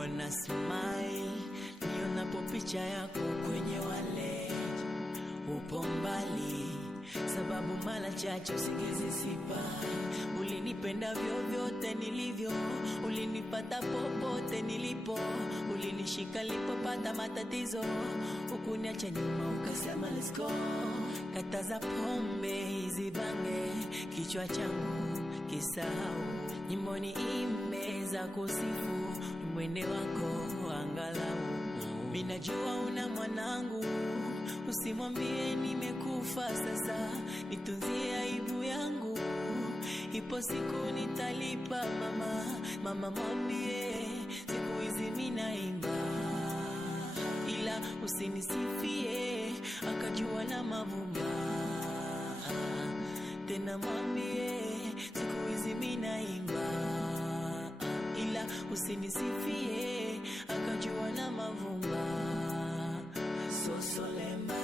wana smile nionapo picha yako kwenye wallet. Upo mbali sababu mara chache usingezisipa. Ulinipenda vyovyote nilivyo, ulinipata popote nilipo, ulinishika nilipopata matatizo, ukuniacha nyuma ukasema let's go. Kataza pombe hizi bange, kichwa changu kisahau, nyimoni imeza kusifu mwende wako angalau. Minajua una mwanangu, usimwambie nimekufa sasa, nitunzie aibu yangu, ipo siku nitalipa mama. Mama mwambie siku hizi minaimba, ila usinisifie akajua na mavumba. Tena mwambie siku hizi minaimba, ila usinisifie akajua na mavumba. Sosolemba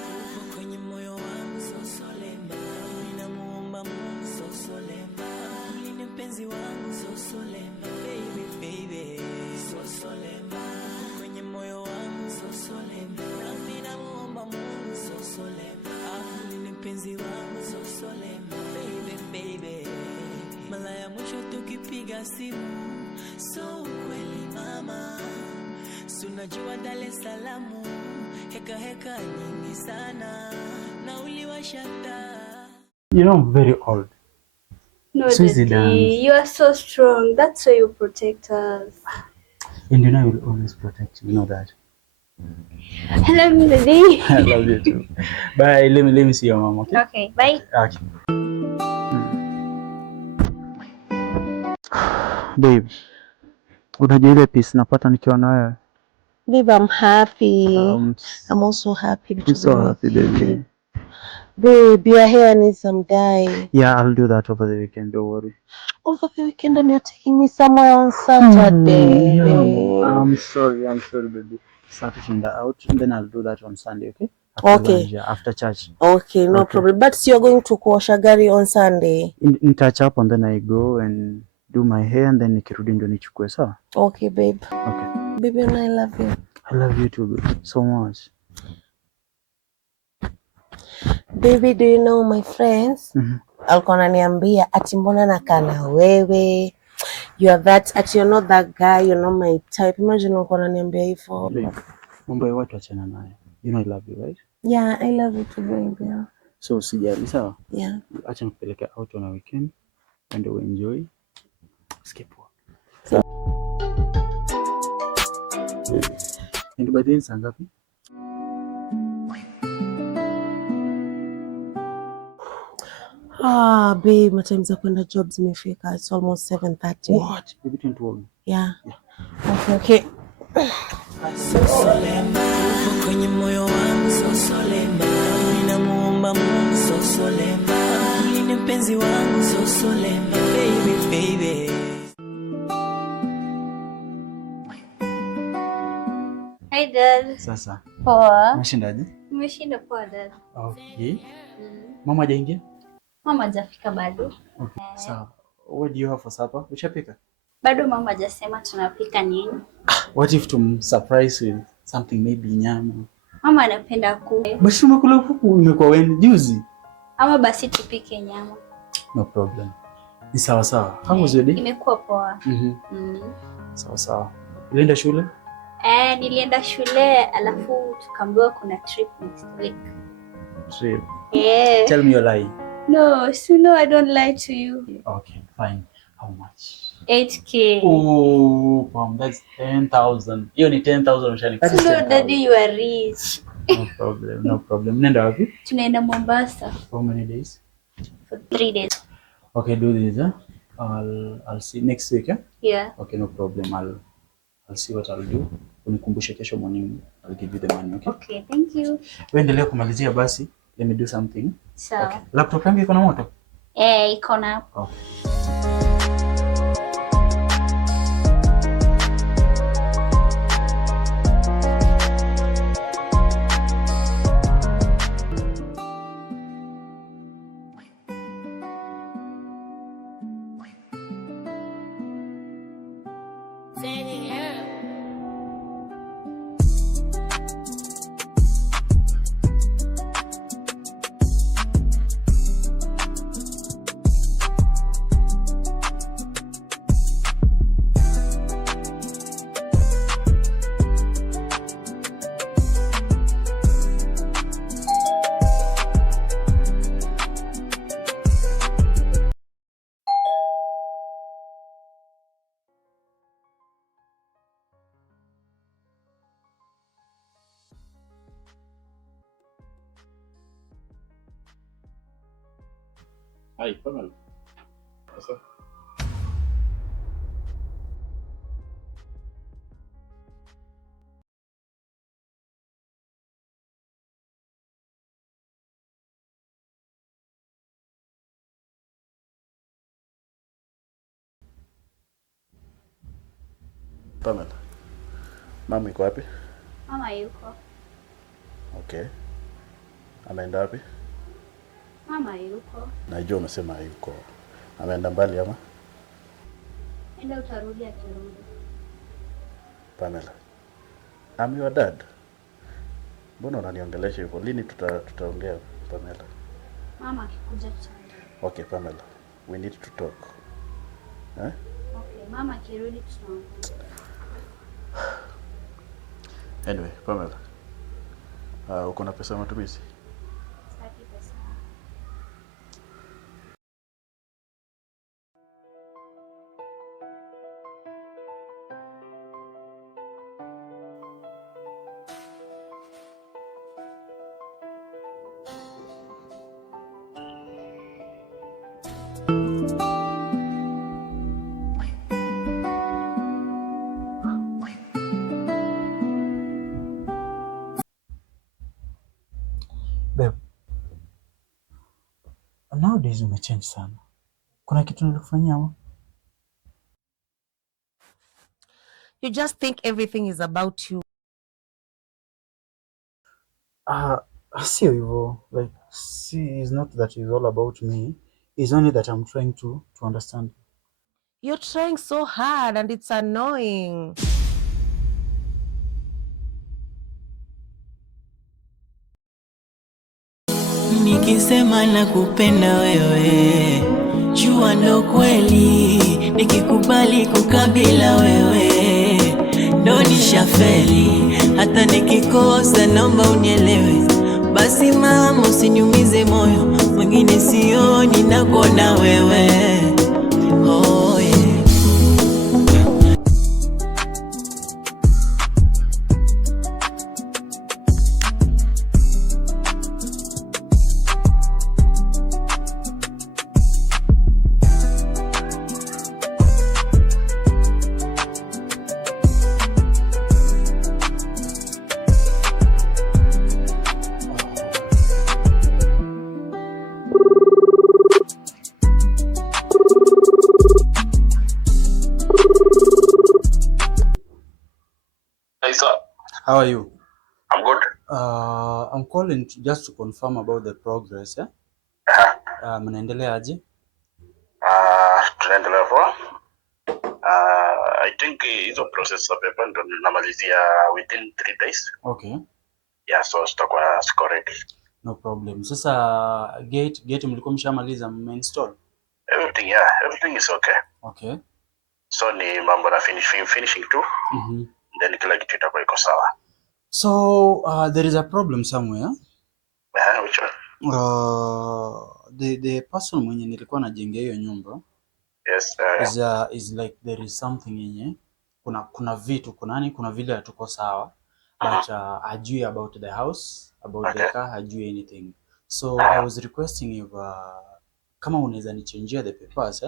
kwenye moyo wangu, sosolemba ninamuomba Mungu, sosolemba ulinde mpenzi wangu, sosolemba baby baby, sosolemba kwenye moyo wangu, sosolemba ninamuomba Mungu, sosolemba ulinde mpenzi wangu, sosolemba baby baby. Mara ya mwisho tukipiga simu, so kweli mama, sunajua Dar es Salaam heka heka nyingi sana na uliwashata. You know, I'm very old. No, Daddy, you are so strong. That's why you protect us. And you know I will always protect you. You know that. Hello, Daddy. I love you too. Bye. Let me see your mom, okay? Okay, bye. Okay. Babe, unajua ile peace napata nikiwa na wewe. Babe, I'm happy. I'm also happy. I'm so happy, baby. Babe, your hair needs some dye. Yeah, I'll do that over the weekend. Don't worry. Over the weekend, and you're taking me somewhere on Saturday. Yeah. I'm sorry, baby. Saturday out, and then I'll do that on Sunday, okay? After church. Okay, no problem. But you're going to Kuoshagari on Sunday. In touch up, and then I go and do my hair, and then nikirudi ndo nichukue, sawa? Okay, babe. Okay. Baby, and I love you. I love you too, baby. So much. Baby, do you know my friends? Alikuwa ananiambia ati mbona nakaa na wewe. You are that, ati you're not that guy, you're not my type. Imagine alikuwa ananiambia hivyo. Mambo ya watu achana nayo. You know I love you, right? Yeah, I love you too, baby. So usijali, sawa? Yeah. Acha nikupeleke out on a weekend and we enjoy. Skip work. And by then saa ngapi? Babe, my time za kwenda job zimefika. It's almost 7:30. What? Baby, don't worry. Yeah. Okay. Sosolemba kwenye moyo wangu, sosolemba ninamuomba Mungu, sosolemba ulinde mpenzi wangu, sosolemba baby baby. Hi, Dad. Sasa. Poa. Unashindaje? Nimeshinda poa, Dad. Okay. Mama hajaingia? Mama hajafika bado. Okay. Sawa. What do you have for supper? Ushapika? Bado mama hajasema tunapika nini. What if surprise with something, maybe nyama? Mama anapenda kuku. Basi umekula kuku imekuwa wewe juzi? Ama basi tupike nyama. No problem. Ni sawa sawa. How was your day? Imekuwa poa. Sawa sawa. Ulienda shule? Nilienda shule alafu tukaambiwa kuna trip next week. Trip? Yeah. Tell me your lie. No, so no, I don't lie to you. Okay, fine. How much? 8K. Oh, mom, that's 10,000. Hiyo ni 10,000 ushani. So no, Daddy, you are rich. No problem. Nenda wapi? Tunaenda Mombasa. How many days? For 3 days. Okay, do this, huh? I'll see next week, yeah? Yeah. Okay, no problem. I'll see what I'll do. Unikumbushe kesho morning. I'll give you the money, okay? Okay, thank you. Wewe endelea kumalizia basi. Let me do something. Sawa. Okay. Laptop yangu iko na moto? Iko na. Okay. Hi, Pamela. What's up? Pamela. Mama iko wapi? Mama yuko. Okay. Ameenda wapi? Mama yuko. Najua umesema hayuko. Ameenda mbali ama? Enda utarudi akirudi. Pamela. I'm your dad. Mbona unaniongelesha hivyo? Lini tutaongea Pamela? Mama akikuja tutaongea. Okay, Pamela. We need to talk. Eh? Okay, mama akirudi tutaongea. Anyway, Pamela. Uko na pesa matumizi? Sitaki pesa. Babe. Nowadays umechange sana. Kuna kitu nilikufanyia ama? You just think everything is about you. Sio hivyo. Like, see, it's not that it's all about me. It's only that I'm trying to understand. You're trying so hard and it's annoying. Nikisema nakupenda wewe, jua ndo kweli. Nikikubali kukabila wewe, ndo nishafeli. Hata nikikosa naomba unielewe. Basi mama usiniumize moyo, mwingine sioni nakuona wewe. Oh yeah. How are you? I'm good. I'm calling just to confirm about the progress, yeah? Mnaendelea aje? Tunaendelea poa. I think hizo process za paper ndo namalizia within 3 days. Okay. Yeah, so tutakuwa ready. No problem. Sasa gate mlikuwa mshamaliza install? Everything is okay. Okay. So ni mambo na finishing tu. Then kila kitu itakuwa iko sawa. So there is a problem somewhere. Which one? The person mwenye nilikuwa najengea hiyo nyumba. Yes. Is like there is something yenye kuna vitu kuna vile hatuko sawa, but hajui about the house, about the car, hajui anything. So I was requesting if kama unaweza nichangia the papers,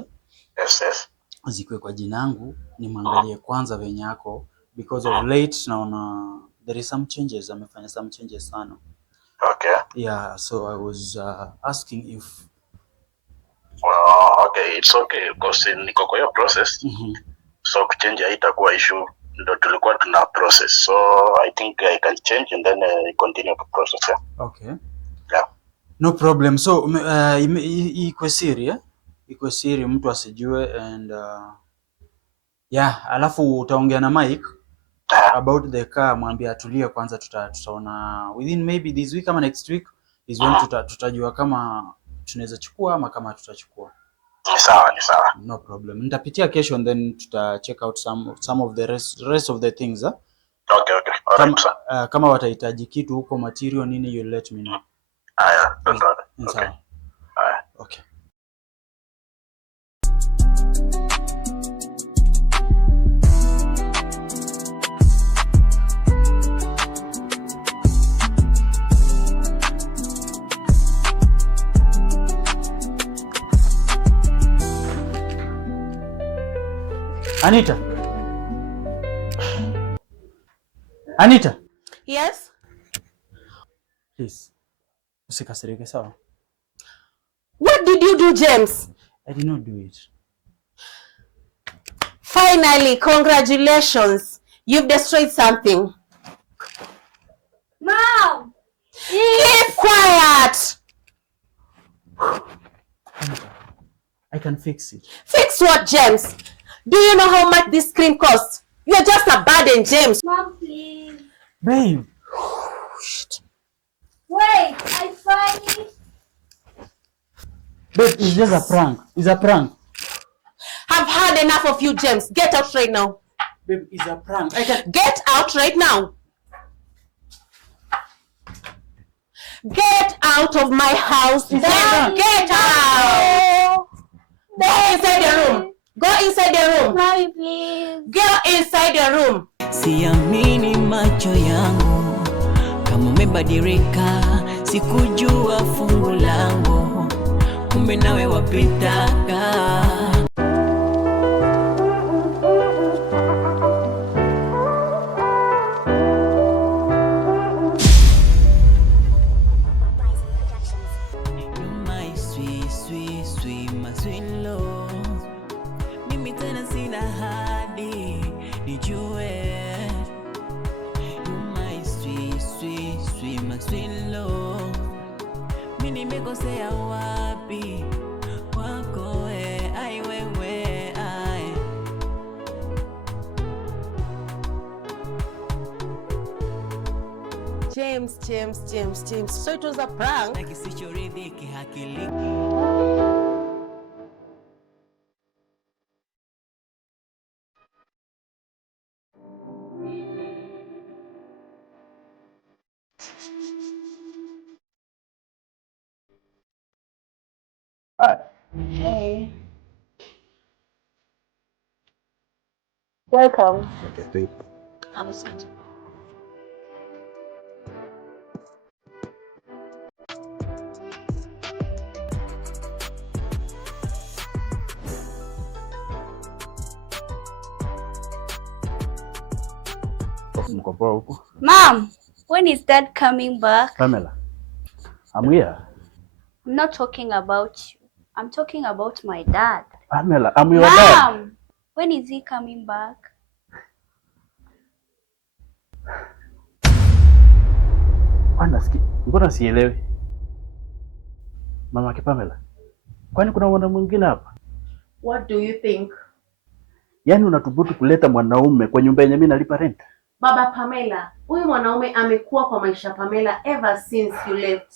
Yes. Zikwe kwa jina langu nimwangalie kwanza venye yako, because of late naona there is some changes, amefanya some changes sana. Okay. Yeah, so I was asking if okay, it's okay because niko kwa hiyo process. So kuchange haitakuwa issue, ndo tulikuwa tuna process. So I think I can change and then continue the process. Yeah. Okay. Yeah. No problem. So iko siri mtu asijue, and alafu utaongea na Mike about the car, mwambie atulie kwanza, tutaona within maybe this week ama next week is when tutajua kama tunaweza chukua ama kama tutachukua. Ni sawa. No problem. Nitapitia kesho and then tuta check out some of the rest of the things. Okay. Alright. Kama watahitaji kitu huko, material nini, you let me know. Don't worry. Okay. Okay. Anita. Anita. Yes? Please. Usikasirike sawa? What did you do, James? I did not do it. Finally, congratulations. You've destroyed something. Mom! Keep quiet! I can fix it. Fix what, James? Do you know how much this screen costs? You're just a burden, James. Mom, please. Babe. Wait, I find it. Babe, it's just a prank. It's a prank. I've had enough of you, James. Get out right now. Babe, it's a prank. I can... Get out right now. Get out of my house. Daddy, Get out. Go inside the room. Go inside the room. Mommy, please. Go inside the room. Siamini macho yangu, kama umebadilika, sikujua fungu langu, kumbe nawe wapitaka. Mimi tena sina hadi nijue. My sweet, sweet, sweet, my sweet love. Mimi nimekosea wapi kwako we, ai wewe ai. James. So it was a prank. Na kisichoridhiki hakili. Hey. Welcome. Okay, thank you. Have a seat. Mom, when is Dad coming back? Pamela, I'm here. I'm not talking about you. I'm talking about my dad. Pamela, I'm your dad. Mom, when is he coming back? Mbona sielewi? Mama Pamela, kwani kuna mwana mwingine hapa? What do you think? Yaani unathubutu kuleta mwanaume kwa nyumba yenye mimi nalipa rent? Baba Pamela, huyu mwanaume amekuwa kwa maisha Pamela ever since you left.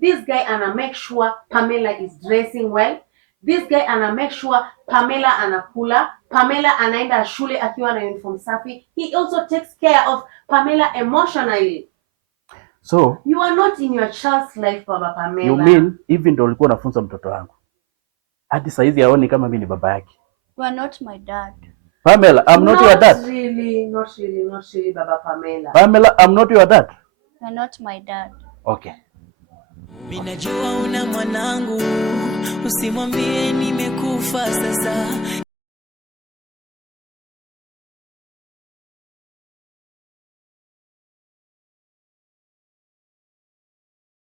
This guy ana make sure Pamela is dressing well. This guy ana make sure Pamela anakula. Pamela anaenda shule akiwa na uniform safi. He also takes care of Pamela emotionally. So, you are not in your child's life, Baba Pamela. You mean hivi ndio ulikuwa unafunza mtoto wangu? Hadi saizi haoni kama mimi ni baba yake. You are not my dad. Pamela, I'm not your dad. Not really, Baba Pamela. Pamela, I'm not your dad. You are not my dad. Okay. Minajua una mwanangu, usimwambie nimekufa sasa.